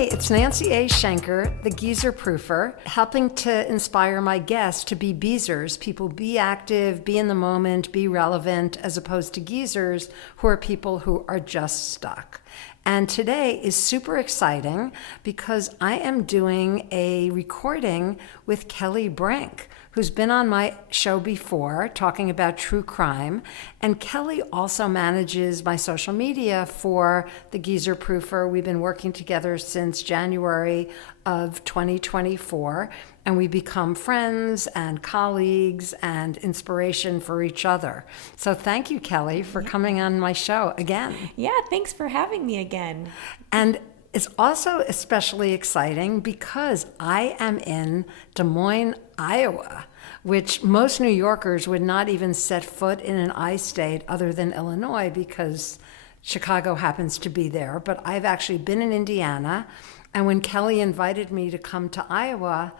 Hey, it's Nancy A. Shenker, the geezerproofer, helping to inspire my guests to be beezers. People be active, be in the moment, be relevant, as opposed to geezers, who are people who are just stuck. And today is super exciting because I am doing a recording with Kelly Brink, who's been on my show before talking about true crime. And Kelly also manages my social media for the Geezerproofer. We've been working together since January of 2024, and we become friends and colleagues and inspiration for each other. So thank you, Kelly, for coming on my show again. Yeah, thanks for having me again. And it's also especially exciting because I am in Des Moines, Iowa, which most New Yorkers would not even set foot in an I state other than Illinois because Chicago happens to be there. But I've actually been in Indiana. And when Kelly invited me to come to Iowa,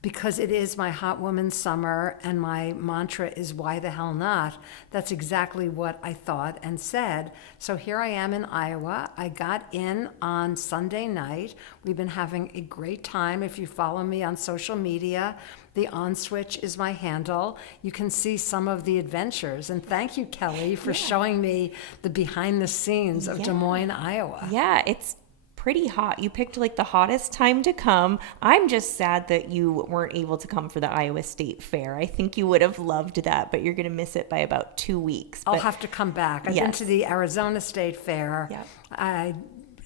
because it is my hot woman summer and my mantra is why the hell not, that's exactly what I thought and said. So here I am in Iowa. I got in on Sunday night. We've been having a great time. If you follow me on social media, the On Switch is my handle. You can see some of the adventures. And thank you, Kelly, for showing me the behind the scenes of Des Moines, Iowa. Yeah, it's pretty hot. You picked like the hottest time to come. I'm just sad that you weren't able to come for the Iowa State Fair. I think you would have loved that, but you're going to miss it by about 2 weeks. I'll have to come back. I've been to the Arizona State Fair. Yep. I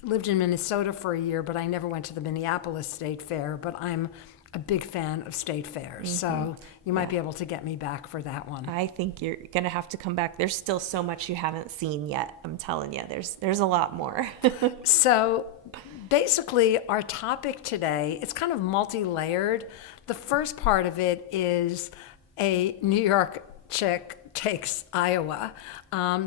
lived in Minnesota for a year, but I never went to the Minneapolis State Fair, but I'm a big fan of state fairs. So you might be able to get me back for that one. I think you're going to have to come back. There's still so much you haven't seen yet. I'm telling you, there's a lot more. So basically our topic today, it's kind of multi-layered. The first part of it is a New York chick takes Iowa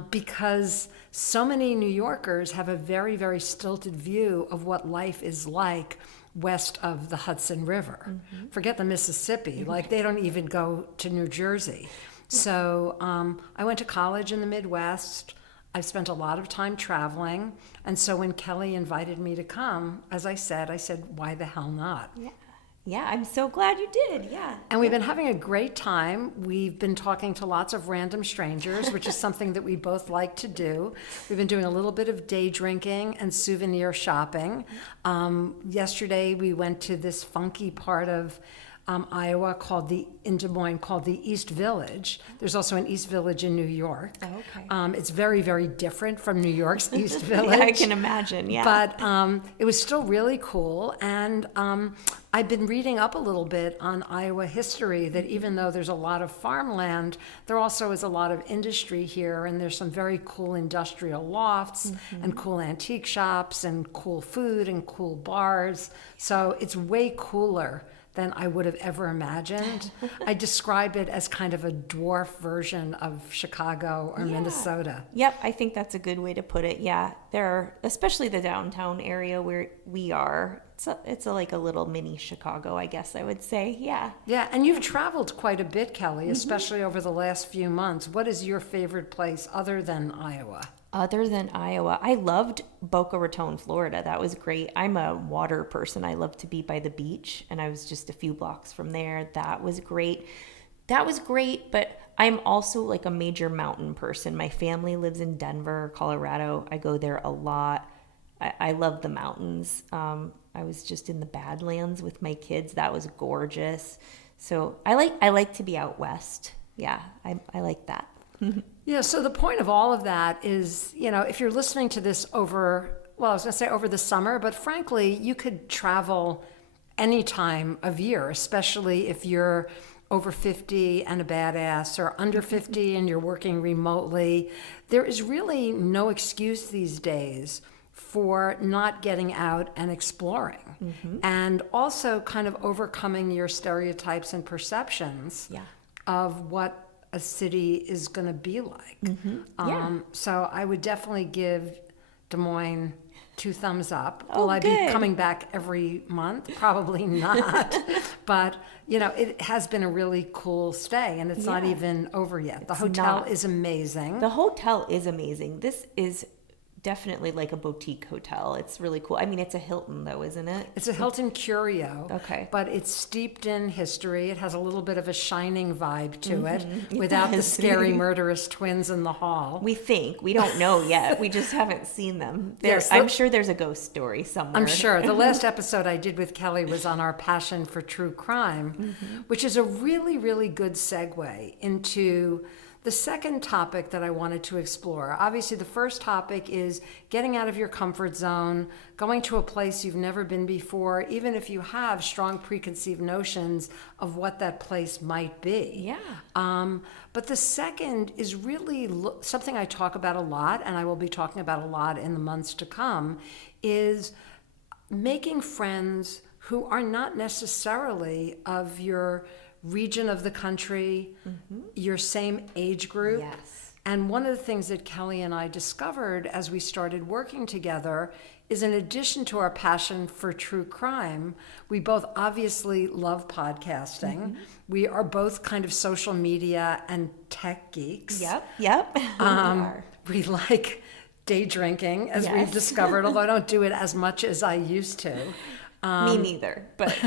because so many New Yorkers have a very, very stilted view of what life is like west of the Hudson River. Forget the Mississippi, like they don't even go to New Jersey. So I went to college in the Midwest. I've spent a lot of time traveling. And so when Kelly invited me to come, as I said, why the hell not? Yeah, I'm so glad you did. Yeah. And we've been having a great time. We've been talking to lots of random strangers, which is something that we both like to do. We've been doing a little bit of day drinking and souvenir shopping. Yesterday, we went to this funky part of Iowa in Des Moines called the East Village. There's also an East Village in New York. Oh, okay. It's very, very different from New York's East Village. Yeah, I can imagine, yeah. But it was still really cool. And I've been reading up a little bit on Iowa history, that even though there's a lot of farmland, there also is a lot of industry here. And there's some very cool industrial lofts and cool antique shops and cool food and cool bars. So it's way cooler than I would have ever imagined. I describe it as kind of a dwarf version of Chicago or Minnesota. Yep, I think that's a good way to put it. Yeah, there are, especially the downtown area where we are, it's like a little mini Chicago, I guess I would say. Yeah. Yeah, and you've traveled quite a bit, Kelly, especially over the last few months. What is your favorite place other than Iowa? Other than Iowa, I loved Boca Raton, Florida. That was great. I'm a water person. I love to be by the beach, and I was just a few blocks from there. That was great. But I'm also like a major mountain person. My family lives in Denver, Colorado. I go there a lot. I love the mountains. I was just in the Badlands with my kids. That was gorgeous. So I like to be out west. Yeah, I like that. Yeah, so the point of all of that is, if you're listening to this over the summer, but frankly, you could travel any time of year, especially if you're over 50 and a badass, or under 50 and you're working remotely. There is really no excuse these days for not getting out and exploring, and also kind of overcoming your stereotypes and perceptions of what a city is going to be like. So I would definitely give Des Moines 2 thumbs up. Will I be coming back every month? Probably not. But, it has been a really cool stay, and it's not even over yet. The hotel is amazing. The hotel is amazing. definitely like a boutique hotel. It's really cool. I mean, it's a Hilton though, isn't it? It's a Hilton Curio. Okay. But it's steeped in history. It has a little bit of a Shining vibe to it without the scary murderous twins in the hall. We think. We don't know yet. We just haven't seen them. Yes, I'm sure there's a ghost story somewhere. I'm sure. The last episode I did with Kelly was on our passion for true crime, which is a really, really good segue into the second topic that I wanted to explore. Obviously, the first topic is getting out of your comfort zone, going to a place you've never been before, even if you have strong preconceived notions of what that place might be. Yeah. But the second is really something I talk about a lot, and I will be talking about a lot in the months to come, is making friends who are not necessarily of your region of the country, your same age group. Yes. And one of the things that Kelly and I discovered as we started working together is, in addition to our passion for true crime, we both obviously love podcasting. We are both kind of social media and tech geeks. Yep. We like day drinking, as we've discovered, although I don't do it as much as I used to. Me neither, but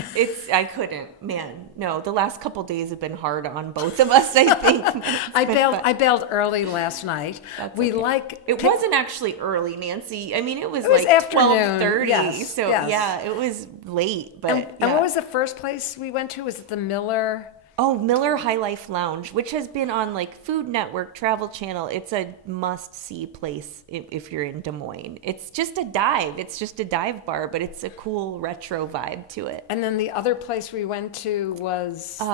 I couldn't, man. No, the last couple days have been hard on both of us, I think. I bailed early last night. It wasn't actually early, Nancy. I mean, it was like afternoon. 12:30. Yes, so yes. yeah, it was late, but and what was the first place we went to? Was it the Miller? Oh, Miller High Life Lounge, which has been on like Food Network, Travel Channel. It's a must-see place if you're in Des Moines. It's just a dive. It's just a dive bar, but it's a cool retro vibe to it. And then the other place we went to was the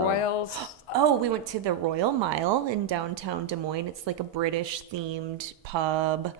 Royals. Oh, we went to the Royal Mile in downtown Des Moines. It's like a British-themed pub.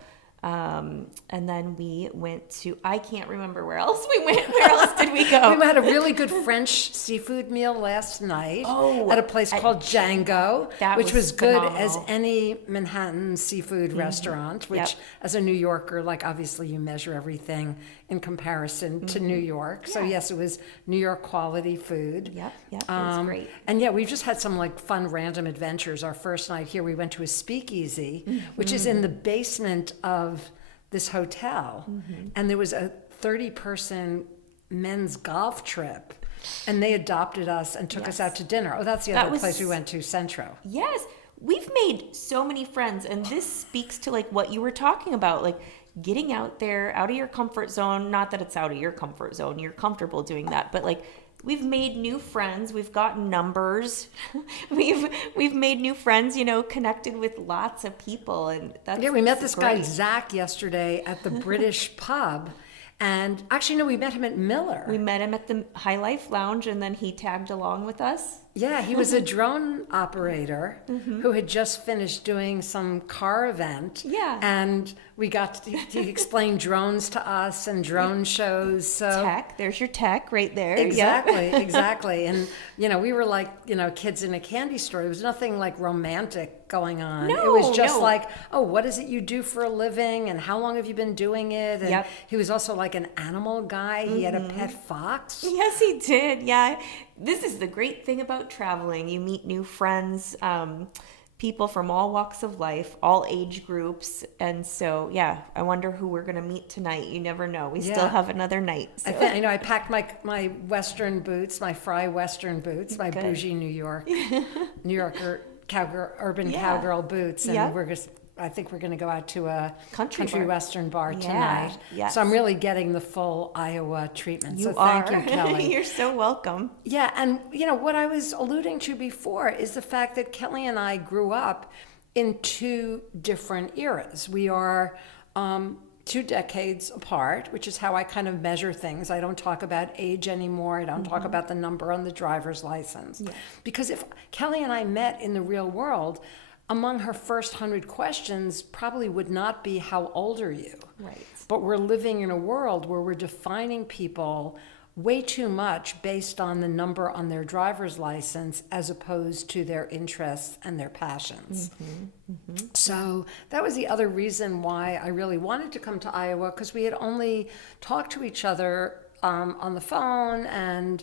And then we went to, I can't remember where else we went. Where else did we go? We had a really good French seafood meal last night at a place called Django, which was good phenomenal. as any Manhattan seafood restaurant, which as a New Yorker, like obviously you measure everything in comparison to New York. So yes, it was New York quality food. Yep, it was great. And yeah, we've just had some like fun random adventures. Our first night here, we went to a speakeasy, which is in the basement of this hotel. And there was a 30-person men's golf trip, and they adopted us and took us out to dinner. Oh, that's the other place we went to, Centro. Yes. We've made so many friends, and this speaks to like what you were talking about, like getting out there, out of your comfort zone. Not that it's out of your comfort zone, you're comfortable doing that, but like we've made new friends, we've gotten numbers, we've made new friends, connected with lots of people, and that's we met this great. guy Zach yesterday at the British pub. And actually, no, we met him at Miller. We met him at the High Life Lounge, and then he tagged along with us. Yeah, he was a drone operator who had just finished doing some car event. Yeah. And we got to explain drones to us and drone shows. So tech, there's your tech right there. Exactly, Yep. exactly. And, we were like, kids in a candy store. There was nothing like romantic going on. It was just like, oh, what is it you do for a living? And how long have you been doing it? And he was also like an animal guy. He had a pet fox. Yes, he did. Yeah. This is the great thing about traveling. You meet new friends, people from all walks of life, all age groups. And so, I wonder who we're going to meet tonight. You never know. We still have another night. So. I packed my Western boots, my Fry Western boots, my bougie New Yorker cowgirl, urban cowgirl boots. And I think we're going to go out to a country Western bar tonight. Yes. So I'm really getting the full Iowa treatment. Thank you, Kelly. You're so welcome. Yeah, and what I was alluding to before is the fact that Kelly and I grew up in two different eras. We are 2 decades apart, which is how I kind of measure things. I don't talk about age anymore. I don't talk about the number on the driver's license. Yeah. Because if Kelly and I met in the real world, among her first 100 questions probably would not be, how old are you? Right. But we're living in a world where we're defining people way too much based on the number on their driver's license as opposed to their interests and their passions. So that was the other reason why I really wanted to come to Iowa, because we had only talked to each other on the phone and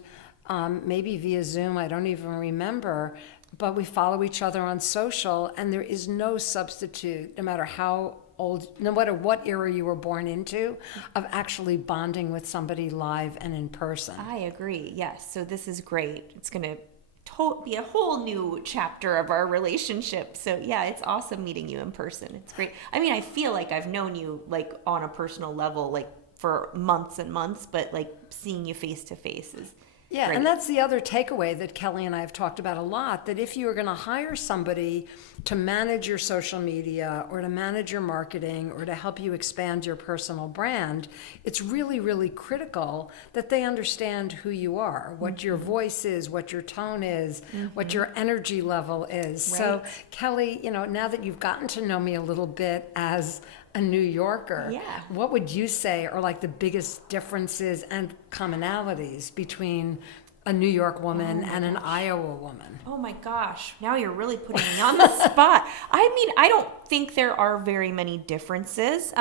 maybe via Zoom, I don't even remember. But we follow each other on social, and there is no substitute, no matter how old, no matter what era you were born into, of actually bonding with somebody live and in person. I agree. Yes. So this is great. It's going to be a whole new chapter of our relationship. So yeah, it's awesome meeting you in person. It's great. I mean, I feel like I've known you like on a personal level, like for months and months, but like seeing you face to face is Yeah, great. and that's the other takeaway that Kelly and I have talked about a lot, that if you are going to hire somebody to manage your social media or to manage your marketing or to help you expand your personal brand, it's really, really critical that they understand who you are, what your voice is, what your tone is, what your energy level is. So, Kelly, now that you've gotten to know me a little bit as a New Yorker, Yeah. what would you say are like the biggest differences and commonalities between a New York woman and an Iowa woman? Oh my gosh, now you're really putting me on the spot. I mean, I don't think there are very many differences.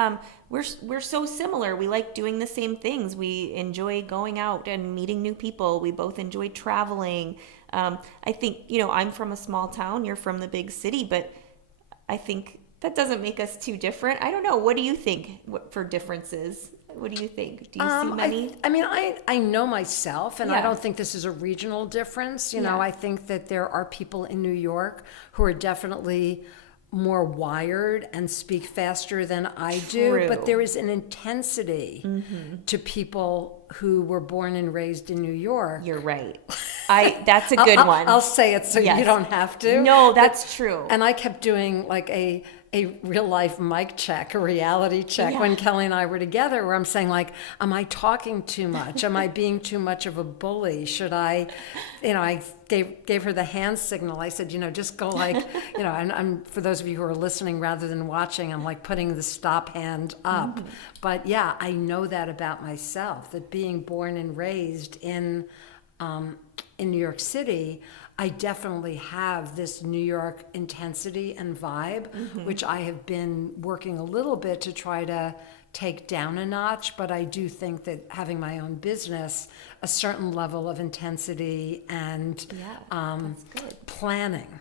We're so similar. We like doing the same things. We enjoy going out and meeting new people. We both enjoy traveling. I think, I'm from a small town, you're from the big city, but I think that doesn't make us too different. I don't know. What do you think for differences? What do you think? Do you see many? I know myself, and I Yeah. don't think this is a regional difference. Yeah. I think that there are people in New York who are definitely more wired and speak faster than I do, True. but there is an intensity to people who were born and raised in New York. You're right. That's a good one. I'll say it so Yes. you don't have to. No, that's true. And I kept doing like a real life mic check, a reality check when Kelly and I were together, where I'm saying like, am I talking too much? Am I being too much of a bully? Should I, I gave her the hand signal. I said, just go like, and I'm, for those of you who are listening rather than watching, I'm like putting the stop hand up. But yeah, I know that about myself, that being born and raised in New York City, I definitely have this New York intensity and vibe, which I have been working a little bit to try to take down a notch. But I do think that having my own business, a certain level of intensity and that's good. planning.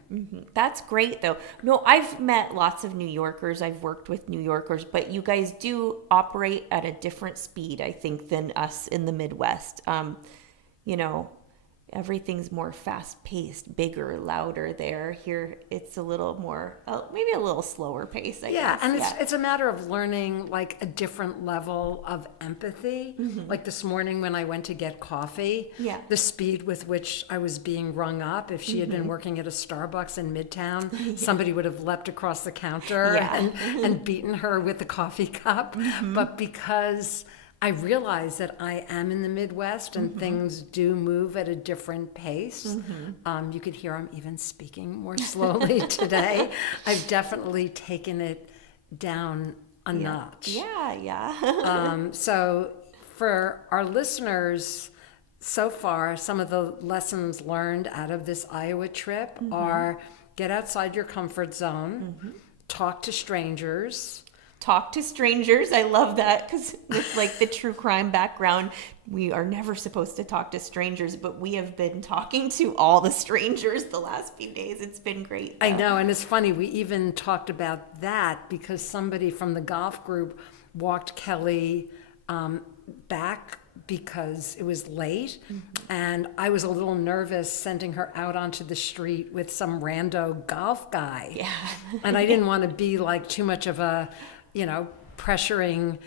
That's great, though. No, I've met lots of New Yorkers. I've worked with New Yorkers, but you guys do operate at a different speed, I think, than us in the Midwest. Everything's more fast-paced, bigger, louder there. Here, it's a little more, maybe a little slower pace, I guess. And it's a matter of learning like a different level of empathy. Like this morning when I went to get coffee, the speed with which I was being rung up. If she had been working at a Starbucks in Midtown, somebody would have leapt across the counter and beaten her with the coffee cup. But because I realize that I am in the Midwest and things do move at a different pace. You could hear I'm even speaking more slowly today. I've definitely taken it down a notch. Yeah. So for our listeners, so far, some of the lessons learned out of this Iowa trip are get outside your comfort zone, talk to strangers. Talk to strangers. I love that because with like the true crime background, we are never supposed to talk to strangers, but we have been talking to all the strangers the last few days. It's been great, though. I know, and it's funny, we even talked about that because somebody from the golf group walked Kelly back because it was late, and I was a little nervous sending her out onto the street with some rando golf guy. Yeah. And I didn't want to be like too much of a pressuring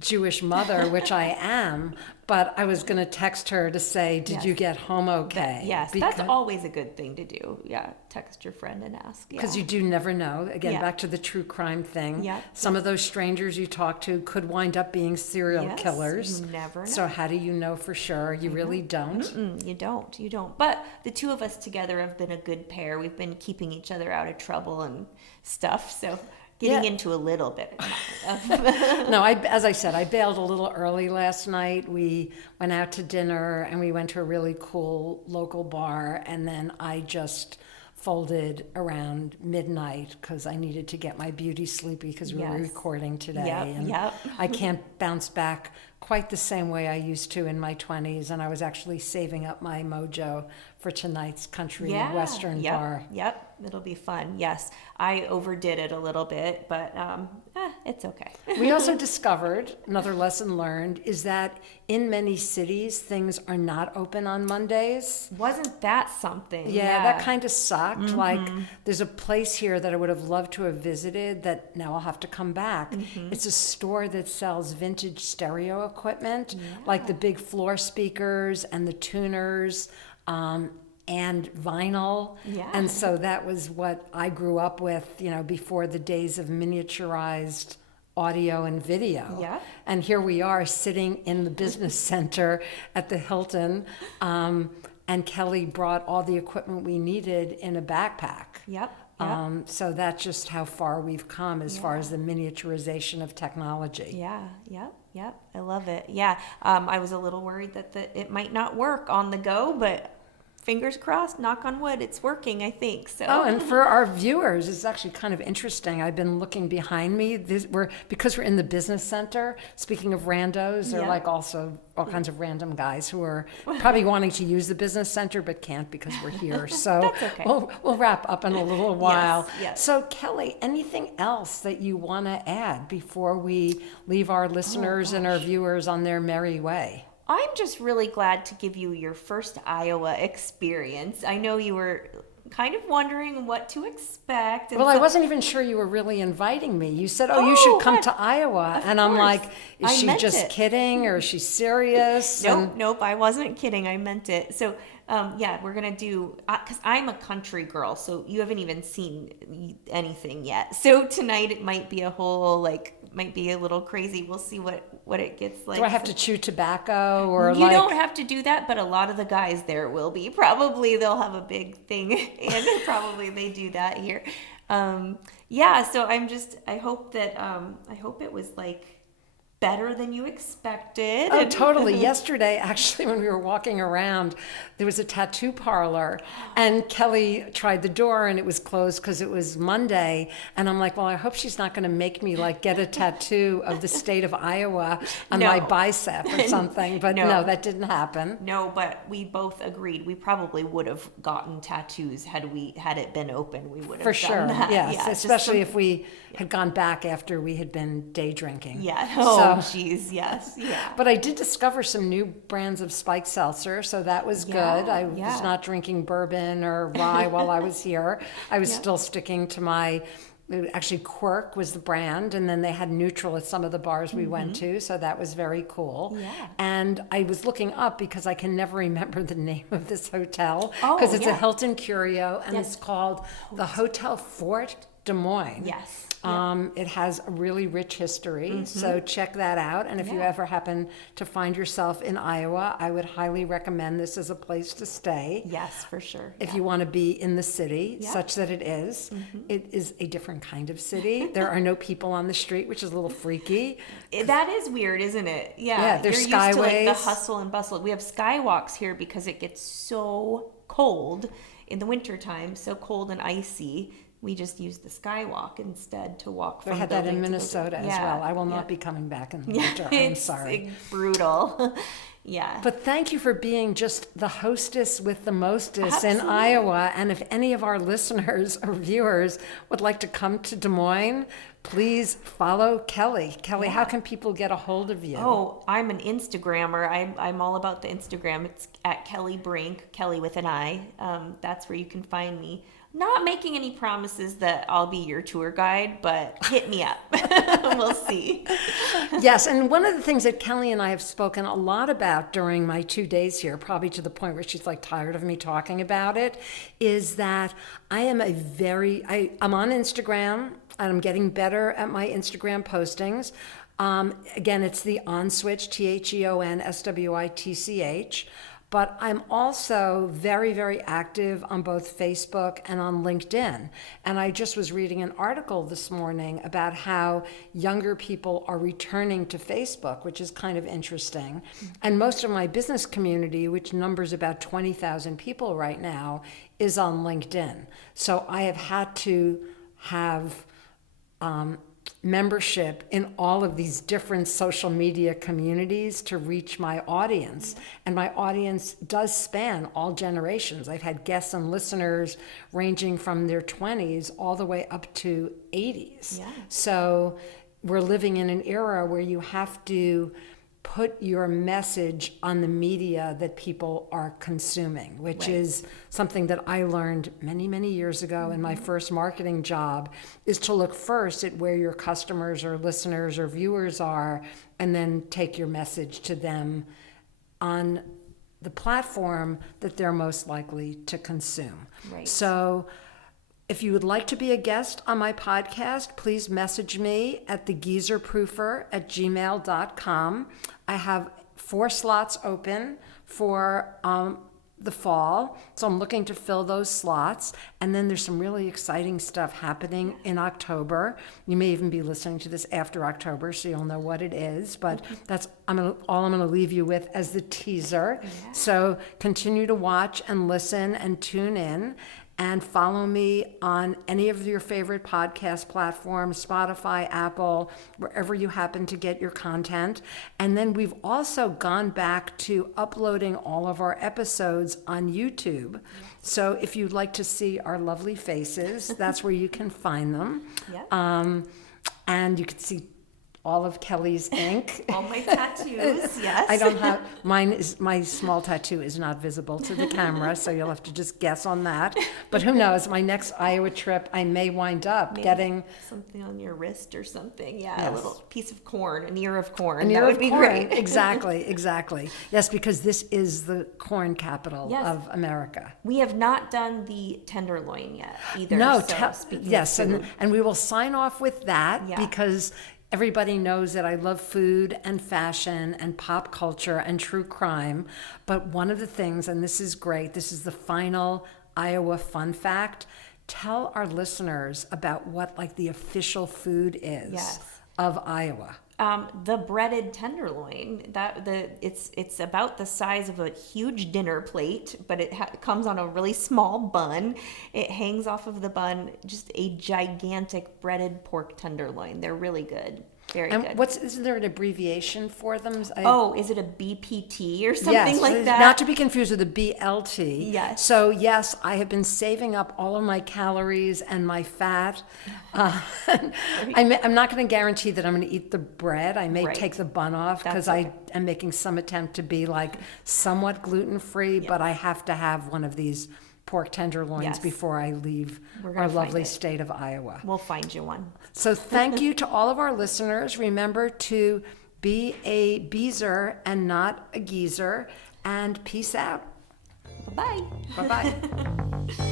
Jewish mother, which I am, but I was going to text her to say, did you get home okay? Yes, that's always a good thing to do. Yeah, text your friend and ask. Because you do never know. Again, back to the true crime thing. Yeah. Some of those strangers you talk to could wind up being serial killers. You never know. So how do you know for sure? You really don't. You don't. But the two of us together have been a good pair. We've been keeping each other out of trouble and stuff. So getting into a little bit of No, as I said, I bailed a little early last night. We went out to dinner and we went to a really cool local bar, and then I just folded around midnight because I needed to get my beauty sleepy because we were recording today. I can't bounce back quite the same way I used to in my 20s, and I was actually saving up my mojo for tonight's country western bar. Yep, it'll be fun. Yes, I overdid it a little bit, but It's okay. We also discovered, another lesson learned, is that in many cities, things are not open on Mondays. Wasn't that something? Yeah, that kind of sucked. Like, there's a place here that I would have loved to have visited that now I'll have to come back. It's a store that sells vintage stereo equipment, like the big floor speakers and the tuners, and vinyl. Yeah. And so that was what I grew up with, before the days of miniaturized audio and video. Yeah. And here we are sitting in the business center at the Hilton. And Kelly brought all the equipment we needed in a backpack. Yep. So that's just how far we've come as far as the miniaturization of technology. Yeah. Yep. I love it. Yeah. I was a little worried that it might not work on the go, but fingers crossed, knock on wood, it's working, I think. So. Oh, and for our viewers, it's actually kind of interesting. I've been looking behind me. Because we're in the business center, speaking of randos, there are like also all kinds of random guys who are probably wanting to use the business center but can't because we're here. So That's okay. we'll wrap up in a little while. Yes. So Kelly, anything else that you want to add before we leave our listeners and our viewers on their merry way? I'm just really glad to give you your first Iowa experience. I know you were kind of wondering what to expect. Well, I wasn't even sure you were really inviting me. You said, you should come to Iowa. And I'm like, is she just kidding or is she serious? Nope, I wasn't kidding. I meant it. So, we're going to do, because I'm a country girl, so you haven't even seen anything yet. So tonight it might be might be a little crazy. We'll see what it gets like. Do I have to chew tobacco or You don't have to do that, but a lot of the guys there will be. Probably they'll have a big thing, and probably they do that here. So I hope it was better than you expected. Oh, totally. Yesterday, actually, when we were walking around, there was a tattoo parlor, and Kelly tried the door, and it was closed because it was Monday. And I'm like, well, I hope she's not going to make me get a tattoo of the state of Iowa on my bicep or something. But no, that didn't happen. No, but we both agreed we probably would have gotten tattoos had it been open. We would have for sure. Done that. Yes, yeah, especially if we had gone back after we had been day drinking. Yeah. Oh, geez. Yes. Yeah. But I did discover some new brands of spiked seltzer, so that was good. I was not drinking bourbon or rye while I was here. I was still sticking to my. Actually, Quirk was the brand, and then they had Neutral at some of the bars we went to, so that was very cool. Yeah. And I was looking up because I can never remember the name of this hotel because it's a Hilton Curio, and it's called the Hotel Fort Des Moines. Yes. It has a really rich history, so check that out. And if you ever happen to find yourself in Iowa, I would highly recommend this as a place to stay. Yes, for sure. If you want to be in the city, such that it is. It is a different kind of city. There are no people on the street, which is a little freaky. That is weird, isn't it? Yeah, there's You're used to skyways. the hustle and bustle. We have skywalks here because it gets so cold in the wintertime, so cold and icy. We just use the skywalk instead to walk from I had that in building to Minnesota as well. I will not be coming back in the winter. I'm sorry. It's brutal. Yeah. But thank you for being just the hostess with the mostest in Absolutely. Iowa. And if any of our listeners or viewers would like to come to Des Moines, please follow Kelly. Kelly, how can people get a hold of you? Oh, I'm an Instagrammer. I'm all about the Instagram. It's at Kelly Brink, Kelly with an I. That's where you can find me. Not making any promises that I'll be your tour guide, but hit me up. We'll see. Yes, and one of the things that Kelly and I have spoken a lot about during my 2 days here, probably to the point where she's tired of me talking about it, is that I'm on Instagram, and I'm getting better at my Instagram postings. Again, it's the OnSwitch, TheonSwitch. But I'm also very, very active on both Facebook and on LinkedIn. And I just was reading an article this morning about how younger people are returning to Facebook, which is kind of interesting. And most of my business community, which numbers about 20,000 people right now, is on LinkedIn. So I have had to have membership in all of these different social media communities to reach my audience. And my audience does span all generations. I've had guests and listeners ranging from their 20s all the way up to 80s. Yeah. So we're living in an era where you have to put your message on the media that people are consuming, which is something that I learned many, many years ago in my first marketing job, is to look first at where your customers or listeners or viewers are, and then take your message to them on the platform that they're most likely to consume. Right. So if you would like to be a guest on my podcast, please message me at thegeezerproofer@gmail.com. I have 4 slots open for the fall, so I'm looking to fill those slots. And then there's some really exciting stuff happening in October. You may even be listening to this after October, so you'll know what it is. But that's all I'm going to leave you with as the teaser. Yeah. So continue to watch and listen and tune in. And follow me on any of your favorite podcast platforms, Spotify, Apple, wherever you happen to get your content. And then we've also gone back to uploading all of our episodes on YouTube. So if you'd like to see our lovely faces, that's where you can find them. And you can see all of Kelly's ink. All my tattoos, yes. I don't have, my small tattoo is not visible to the camera, so you'll have to just guess on that. But who knows, my next Iowa trip, I may wind up getting something on your wrist or something. Yeah, Yes. a little piece of corn, an ear of corn. an That ear would of be corn. great. Exactly. Yes, because this is the corn capital Yes. of America. We have not done the tenderloin yet either. No, so speaking yes, of food, and we will sign off with that Yeah. because everybody knows that I love food and fashion and pop culture and true crime. But one of the things, and this is great, this is the final Iowa fun fact, tell our listeners about what like the official food is Yes. of Iowa. the breaded tenderloin, it's about the size of a huge dinner plate, but it comes on a really small bun. It hangs off of the bun, just a gigantic breaded pork tenderloin. They're really good. Very good. Isn't there an abbreviation for them? Is it a BPT or something Yes, like that? not to be confused with a BLT. Yes. So yes, I have been saving up all of my calories and my fat. I'm not going to guarantee that I'm going to eat the bread. I may Right. take the bun off because That's okay. I am making some attempt to be like somewhat gluten-free, but I have to have one of these pork tenderloins Yes. before I leave We're our gonna find lovely it. state of Iowa. We'll find you one. So thank you to all of our listeners. Remember to be a beezer and not a geezer. And peace out. Bye-bye. Bye-bye.